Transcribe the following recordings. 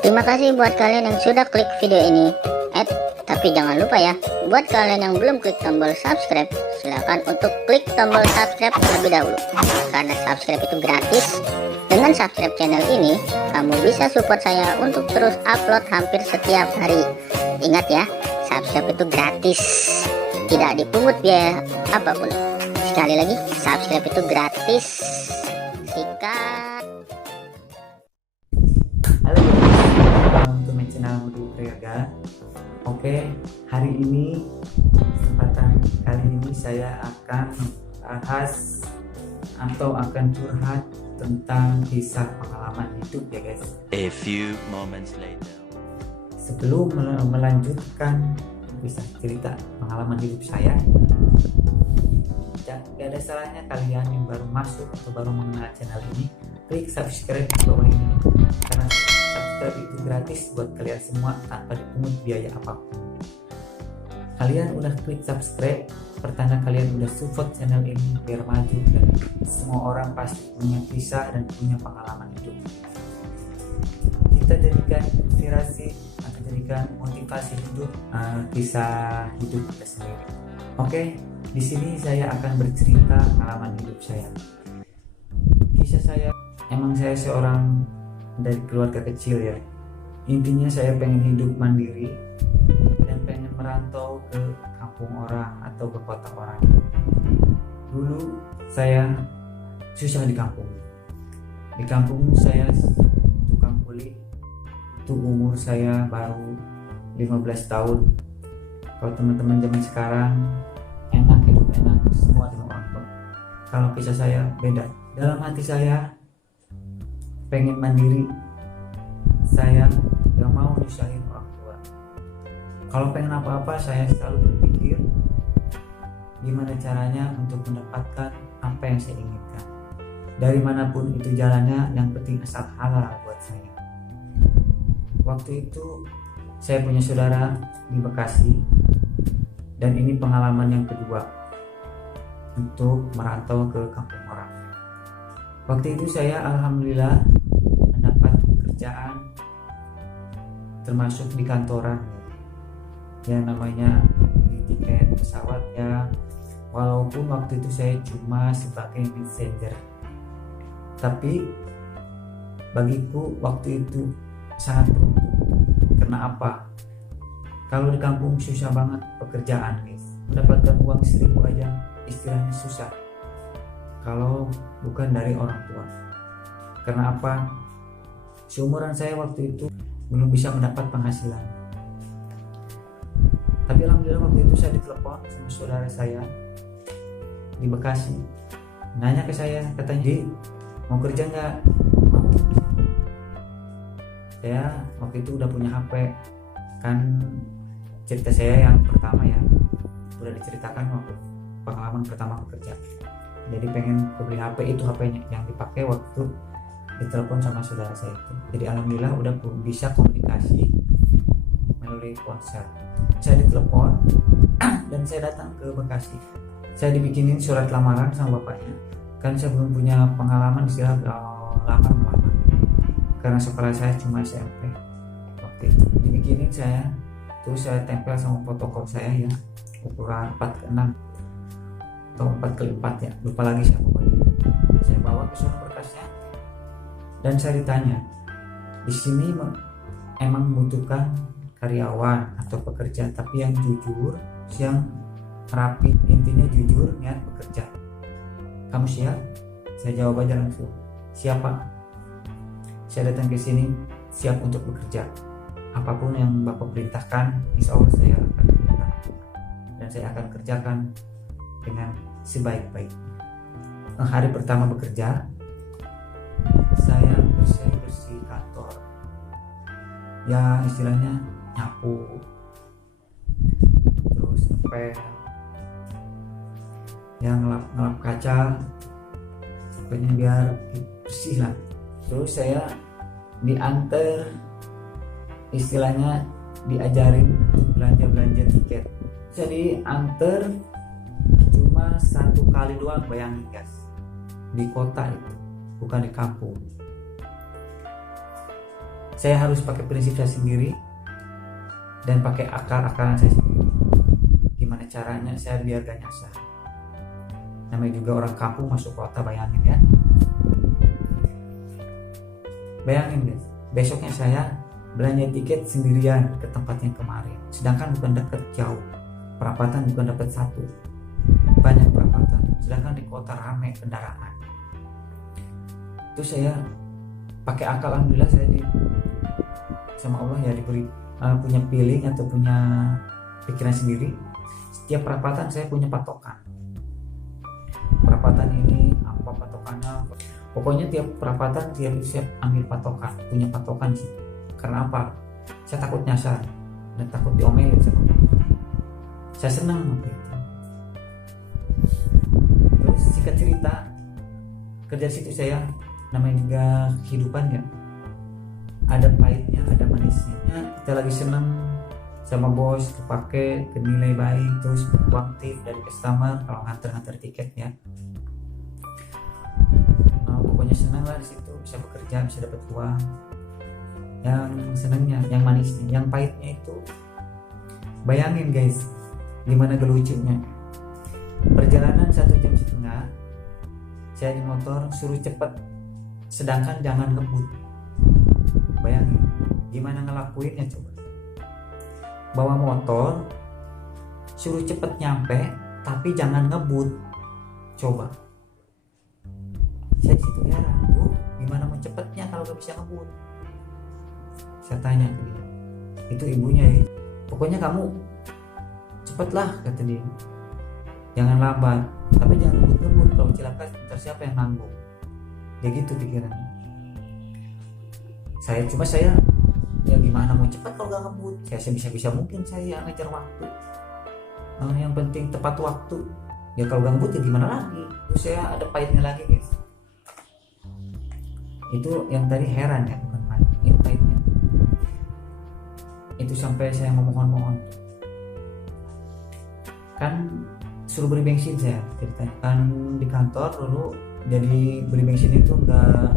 Terima kasih buat kalian yang sudah klik video ini. Tapi jangan lupa ya, buat kalian yang belum klik tombol subscribe, silakan untuk klik tombol subscribe terlebih dahulu. Karena subscribe itu gratis. Dengan subscribe channel ini, kamu bisa support saya untuk terus upload hampir setiap hari. Ingat ya, subscribe itu gratis, tidak dipungut biaya apapun. Sekali lagi, subscribe itu gratis. Sikat. Halo guys, welcome to my channel Budi Prayoga. Oke, hari ini kesempatan kali ini saya akan bahas atau akan curhat tentang kisah pengalaman hidup ya guys. A few moments later. Sebelum melanjutkan kisah cerita pengalaman hidup saya, gak ada salahnya kalian yang baru masuk atau baru mengenal channel ini klik subscribe di bawah ini, karena subscribe itu gratis buat kalian semua tanpa dipungut biaya apapun. Kalian udah klik subscribe, pertanda kalian udah support channel ini biar maju, dan semua orang pasti punya kisah dan punya pengalaman hidup. Kita jadikan inspirasi atau jadikan motivasi hidup, kisah hidup kita sendiri. Oke, di sini saya akan bercerita pengalaman hidup saya. Kisah saya, emang saya seorang dari keluarga kecil ya. Intinya saya pengen hidup mandiri dan pengen merantau ke kampung orang atau ke kota orang. Dulu saya susah di kampung. Di kampung saya tukang kuli. Itu umur saya baru 15 tahun. Kalau teman-teman zaman sekarang enak, hidup enak, semua dengan orang tua. Kalau kisah saya beda. Dalam hati saya pengen mandiri. Saya gak mau nyusahin orang tua. Kalau pengen apa-apa saya selalu berpikir gimana caranya untuk mendapatkan apa yang saya inginkan. Dari manapun itu jalannya, yang penting asal halal buat saya. Waktu itu saya punya saudara di Bekasi, dan ini pengalaman yang kedua untuk merantau ke kampung orang. Waktu itu saya alhamdulillah mendapat pekerjaan termasuk di kantoran ya, namanya di tiket pesawat ya, walaupun waktu itu saya cuma sebagai messenger, tapi bagiku waktu itu sangat beruntung. Karena apa? Kalau di kampung susah banget pekerjaan guys, mendapatkan uang 1.000 aja istilahnya susah kalau bukan dari orang tua. Karena apa? Seumuran saya waktu itu belum bisa mendapat penghasilan. Tapi alhamdulillah waktu itu saya ditelepon sama saudara saya di Bekasi, nanya ke saya, katanya, "Di, mau kerja nggak?" Mau. Saya waktu itu udah punya HP, kan cerita saya yang pertama ya udah diceritakan waktu pengalaman pertama bekerja. Jadi pengen beli HP, itu HP-nya yang dipakai waktu ditelepon sama saudara saya itu. Jadi alhamdulillah udah bisa komunikasi melalui ponsel. Saya ditelepon dan saya datang ke Bekasi. Saya dibikinin surat lamaran sama bapaknya, kan saya belum punya pengalaman istilah lamar. Karena sekolah saya cuma SMP. Waktu itu dibikinin saya, terus saya tempel sama fotokop saya ya, ukuran 4x6 atau 4x4 ya, lupa lagi saya pokoknya. Saya bawa ke sana berkasnya, dan saya ditanya, di sini emang membutuhkan karyawan atau pekerja, tapi yang jujur, yang rapi, intinya jujur, niat bekerja. Kamu siap? Saya jawab aja langsung, siap Pak. Saya datang ke sini siap untuk bekerja. Apapun yang Bapak perintahkan, insya Allah saya akan lakukan, dan saya akan kerjakan dengan sebaik-baiknya. Hari pertama bekerja, saya bersih kantor, ya istilahnya nyapu, terus ngepel, ya ngelap kaca, pokoknya biar bersih lah. Terus saya diantar, istilahnya diajarin untuk belanja tiket. Saya diantar cuma 1 kali doang, bayangin guys. di kota itu, bukan di kampung. Saya harus pakai prinsip saya sendiri dan pakai akal-akalan saya sendiri. Gimana caranya saya biar gak nyasar. Namanya juga orang kampung masuk kota, bayangin ya. Bayangin guys, besoknya saya belanja tiket sendirian ke tempat yang kemarin. Sedangkan bukan dekat, jauh. Perapatan bukan dapat satu, banyak perapatan. Sedangkan di kota ramai kendaraan. Itu saya pakai akal, alhamdulillah saya sama Allah ya diberi punya feeling atau punya pikiran sendiri. Setiap perapatan saya punya patokan. Perapatan ini apa patokannya? Pokoknya tiap perapatan saya ambil patokan, punya patokan sih. Karena apa? Saya takut nyasar dan takut diomelin sama Allah. Saya senang waktu itu. Terus singkat cerita, kerja situ saya, namanya juga kehidupan ya, ada pahitnya, ada manisnya. Kita lagi senang sama bos, kepake, kenilai baik, terus uang tip dari customer kalau nganter tiket ya. Pokoknya senang lah di situ, bisa bekerja, bisa dapat uang. Yang senangnya, yang manisnya, yang pahitnya itu, bayangin guys, gimana gelucunya. Perjalanan 1,5 jam, saya di motor suruh cepet, sedangkan jangan ngebut. Bayangin, gimana ngelakuinnya coba. Bawa motor, suruh cepet nyampe, tapi jangan ngebut. Coba. Saya situ heran, Bu, gimana mau cepetnya kalau gak bisa ngebut? Saya tanya ke dia, itu ibunya ya, pokoknya kamu cepetlah kata dia, jangan lambat, tapi jangan ngebut-ngebut, kalau celaka ntar siapa yang nanggung? Ya gitu pikirannya. Saya ya gimana mau cepat kalau gak ngebut? Saya sebisa mungkin saya ngejar waktu. Yang penting tepat waktu. Ya kalau gak ngebut ya gimana lagi? Terus saya ada pahitnya lagi guys. Itu yang tadi heran ya, bukan pahit, itu pahitnya. Itu sampai saya memohon-mohon. Kan suruh beli bensin saya ceritanya. Kan di kantor dulu jadi beli bensin itu enggak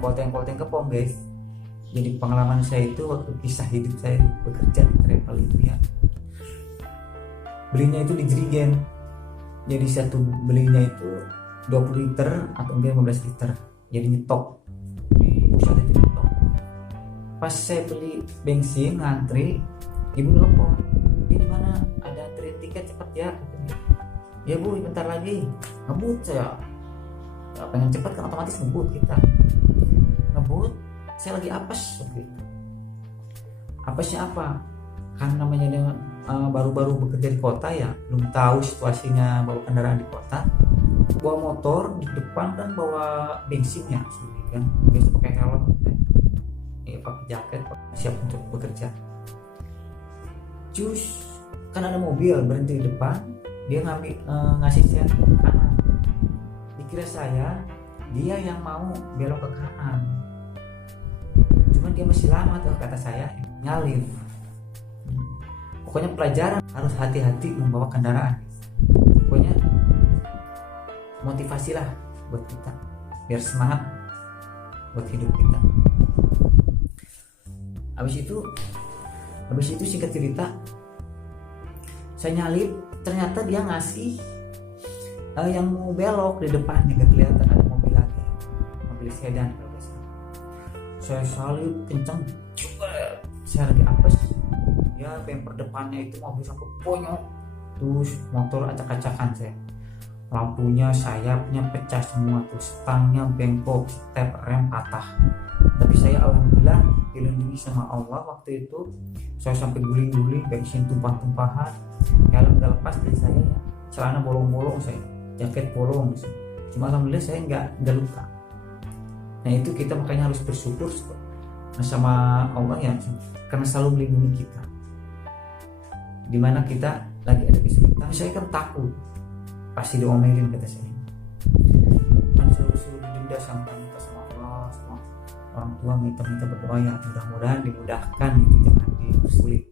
polteng-polteng kepong guys. Jadi pengalaman saya itu waktu kisah hidup saya bekerja di travel itu ya, belinya itu di jerigen. Jadi satu belinya itu 20 liter atau mungkin 15 liter, jadi nyetok di pusat itu nyetok. Pas saya beli bensin ngantri, ibu nelfon, di mana ada antri tiket cepet ya? Ya Bu, bentar lagi ngebut saya. Ya, pengen cepet kan otomatis ngebut kita. Ngebut, saya lagi apes gitu. Apesnya apa? Kan namanya dia baru-baru bekerja di kota ya, belum tahu situasinya bawa kendaraan di kota. Bawa motor di depan kan bawa bensinnya, kan biasa pakai helm, pakai jaket, siap untuk bekerja. Cus, kan ada mobil berhenti di depan, dia ngasih saya ke kanan. Dikira saya dia yang mau belok ke kanan, cuman dia masih lama tuh kata saya nyalip. Pokoknya pelajaran harus hati-hati membawa kendaraan. Pokoknya motivasilah buat kita biar semangat buat hidup kita. Habis itu singkat cerita, saya nyalip, ternyata dia ngasih yang mau belok di depannya, gak kelihatan ada mobil lagi, mobil sedan. Saya salip kencang, saya lagi apes ya, bemper depannya itu mobil sampai ponyok, terus motor acak-acakan saya, lampunya sayapnya pecah semua tuh, stangnya bengkok, step rem patah. Tapi saya alhamdulillah dilindungi sama Allah. Waktu itu saya sampai guling-guling, bensin tumpah-tumpahan, helm gak lepas dari saya ya, celana bolong-bolong saya, jaket bolong. Cuma alhamdulillah saya nggak luka. Nah itu kita makanya harus bersyukur sama Allah ya, karena selalu melindungi kita dimana kita lagi ada kesulitan. Saya kan takut pasti diomelin kata saya, kan suruh didenda sama Allah, sama orang tua, minta berdoa ya mudah-mudahan dimudahkan gitu, jangan disulit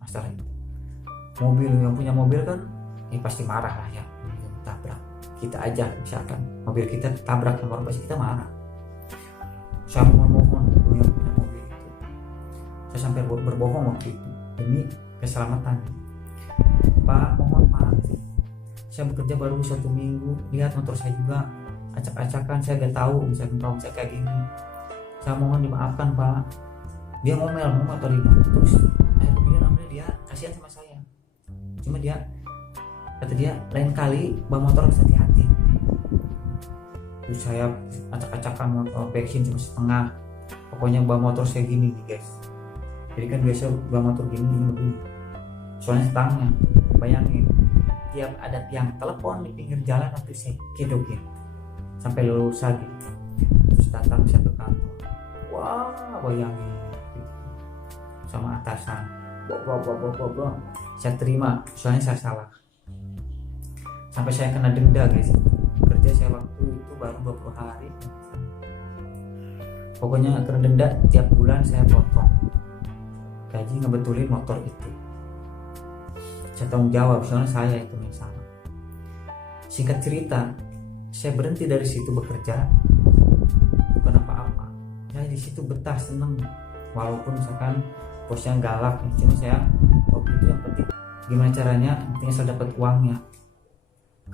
masalah itu. Mobil yang punya mobil kan pasti marah lah ya, tabrak. kita aja, misalkan mobil kita tabrak yang baru, pasti kita marah. Saya mohon dulu yang punya mobil itu, saya sampai berbohong waktu itu demi keselamatan. Pak, mohon Pak, saya bekerja baru 1 minggu, lihat motor saya juga acak-acakan, saya gak tahu misalkan kalau saya kayak gini, saya mohon dimaafkan Pak. Dia ngomel tadi, terus kemudian namanya dia kasihan sama saya, cuma dia kata dia lain kali bawa motor harus hati-hati. Terus saya acak-acakan motor, bensin cuma setengah, pokoknya bawa motor saya gini nih guys. Jadi kan biasa bawa motor gini begini, soalnya stangnya, bayangin tiap ada tiang telepon di pinggir jalan waktu saya kedokin sampai lulus lagi. Terus datang saya ke kantor, wah bayangin sama atasan, bla. Saya terima, soalnya saya salah. Sampai saya kena denda guys. Kerja saya waktu itu baru 20 hari. Pokoknya kena denda, tiap bulan saya potong gaji ngebetulin motor itu. Saya tanggung jawab, soalnya saya itu yang salah. Singkat cerita, saya berhenti dari situ bekerja bukan apa-apa. Saya di situ betah, seneng, walaupun misalkan bosnya galak, cuma saya waktu itu yang penting gimana caranya, intinya saya dapat uangnya.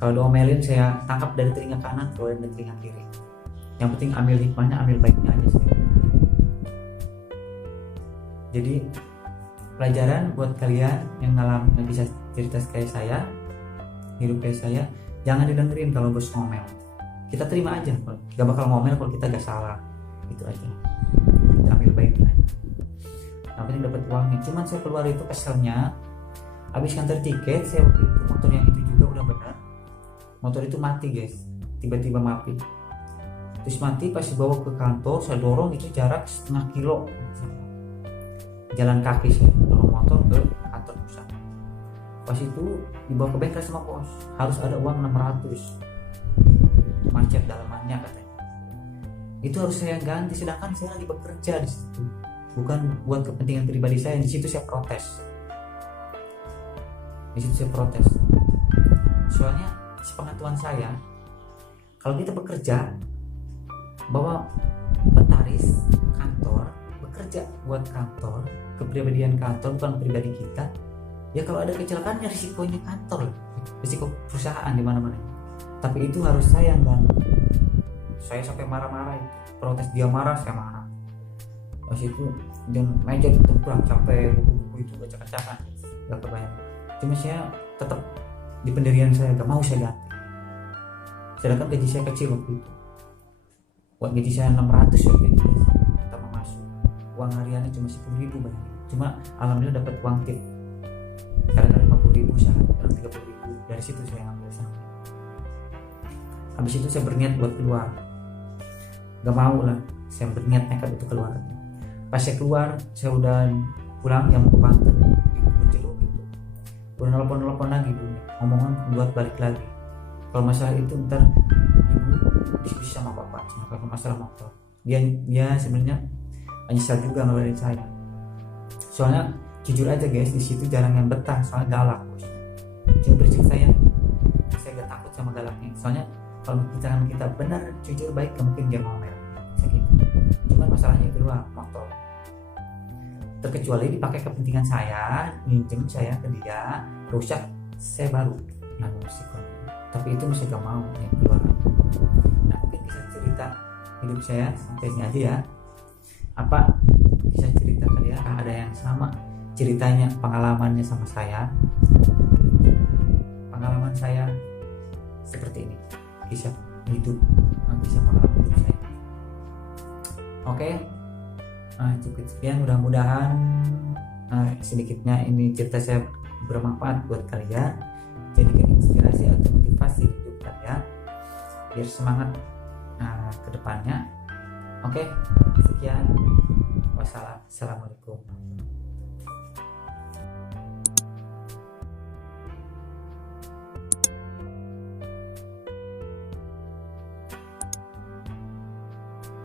Kalau diomelin saya tangkap dari telinga kanan, keluarin dari telinga kiri. Yang penting ambil hikmahnya, ambil baiknya aja sih. Jadi pelajaran buat kalian yang ngalamin bisa cerita kayak saya, hidup kayak saya, jangan didengerin kalau bos ngomel. Kita terima aja, gak bakal ngomel kalau kita gak salah. Itu aja, kita ambil baiknya aja. Yang penting dapat uangnya. Cuman saya keluar itu keselnya, habis kantor tiket, saya waktu itu motor yang itu juga udah benar. Motor itu mati guys, tiba-tiba mati. Terus mati pas dibawa ke kantor, saya dorong itu jarak setengah kilo. Jalan kaki saya dorong motor ke kantor pusat. Pas itu dibawa ke bengkel sama bos, harus ada uang 600. Macet dalamannya katanya. Itu harus saya ganti, sedangkan saya lagi bekerja di situ. Bukan buat kepentingan pribadi saya. Di situ saya protes. Soalnya sepengetahuan saya, kalau kita bekerja bawa petaris kantor, bekerja buat kantor, kepribadian kantor bukan pribadi kita, ya kalau ada kecelakaan ya risikonya kantor, risiko perusahaan di mana-mana. Tapi itu harus saya yang ganti. Saya sampai marah-marah itu, protes, dia marah, saya marah. Pas itu dan meja ditebang sampai buku-buku itu acak-acakan, gak kebayang. Cuma saya tetap di pendirian saya, gak mau saya ganti. Sedangkan gaji saya kecil waktu itu, buat gaji saya 600 waktu itu, kita mau masuk, uang hariannya cuma 10.000 banyak. Cuma alhamdulillah dapat uang tip, kadang-kadang 50.000 sehari, kadang 30.000. Dari situ saya ambil sampai. Habis itu saya berniat buat keluar, gak mau lah, saya berniat nekat itu keluar. Pas saya keluar, saya udah pulang yang ke Banten, di Kebun Jeruk itu, udah nelpon lagi bu, ngomong buat balik lagi. Kalau masalah itu ntar ibu diskusi sama bapak, kalau masalah motor. Dia sebenarnya nyesal juga ngeluarin saya. Soalnya jujur aja guys, di situ jarang yang betah, soalnya galak bos. Cuma berisik saya gak takut sama galaknya. Soalnya kalau kita benar jujur baik, mungkin dia ngomel. Gitu. Cuman masalahnya itu doang, motor. Terkecuali dipakai kepentingan saya, minjem saya ke dia, rusak, saya baru nanggung risikonya. Tapi itu masih gak mau ya keluar. Nah mungkin bisa cerita hidup saya sampai sini aja ya. Apa bisa cerita kalian ada yang sama ceritanya, pengalamannya sama saya? Pengalaman saya seperti ini, kisah hidup, kisah pengalaman hidup saya. Oke, cukup sekian, mudah-mudahan sedikitnya ini cerita saya bermanfaat buat kalian, jadikan inspirasi atau motivasi hidup kalian biar semangat ke depannya. Oke, sekian, wassalamualaikum.